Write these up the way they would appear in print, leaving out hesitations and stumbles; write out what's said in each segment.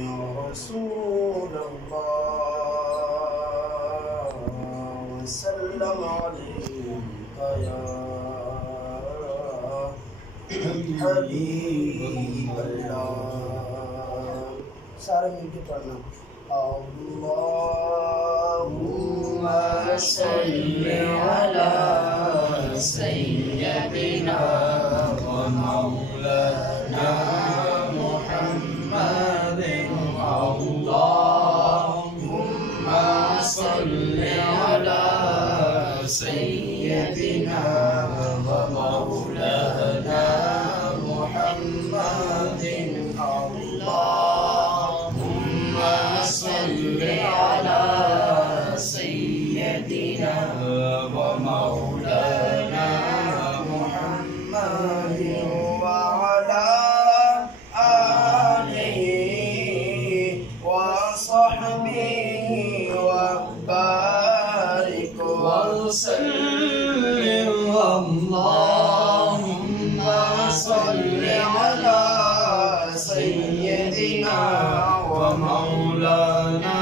يا رسول الله وسلم عليك يا حبيب الله. سارے مل کے پڑھنا. اللهم صل على سيدنا ومولانا محمد. اللهم صل على سيدنا ومولانا محمد. اللهم صل على سيدنا ومولانا محمد وعلى آله وصحبه وبارك وسلم. اللهم صل على سيدنا ومولانا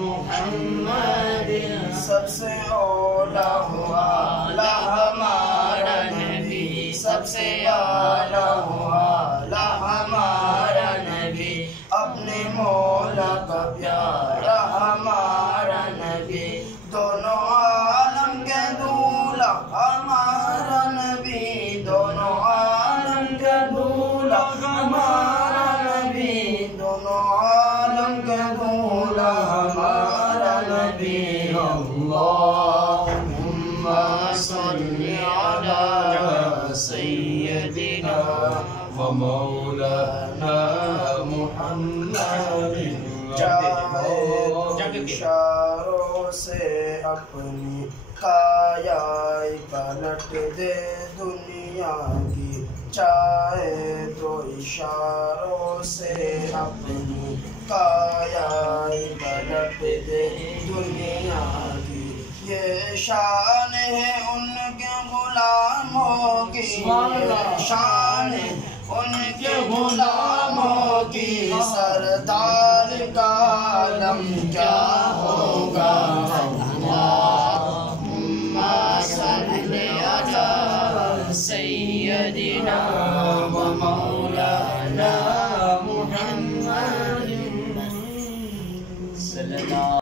محمد. سب سے اولا والا ہمارا نبی، سب سے اعلیٰ والا ہمارا نبی، اپنے مولا کا پیارا ہمارا نبی، دونوں عالم کے دولہ ہمارا نبی، دونوں عالم کے دولہ ہمارا نبی، دونوں عالم کے دولہ ہمارا نبی. اللهم صل على سيدنا ومولانا محمد. چاہے اشاروں سے اپنی کایا پلٹ دے دنیا کی، چاہے تو اشاروں سے اپنی کایا پلٹ دے دنیا کی. یہ شان ہے ان کے غلاموں کی، شان ان کے غلاموں کی، سردار کا عالم کیا ہوگا. اللهم صل على سيدنا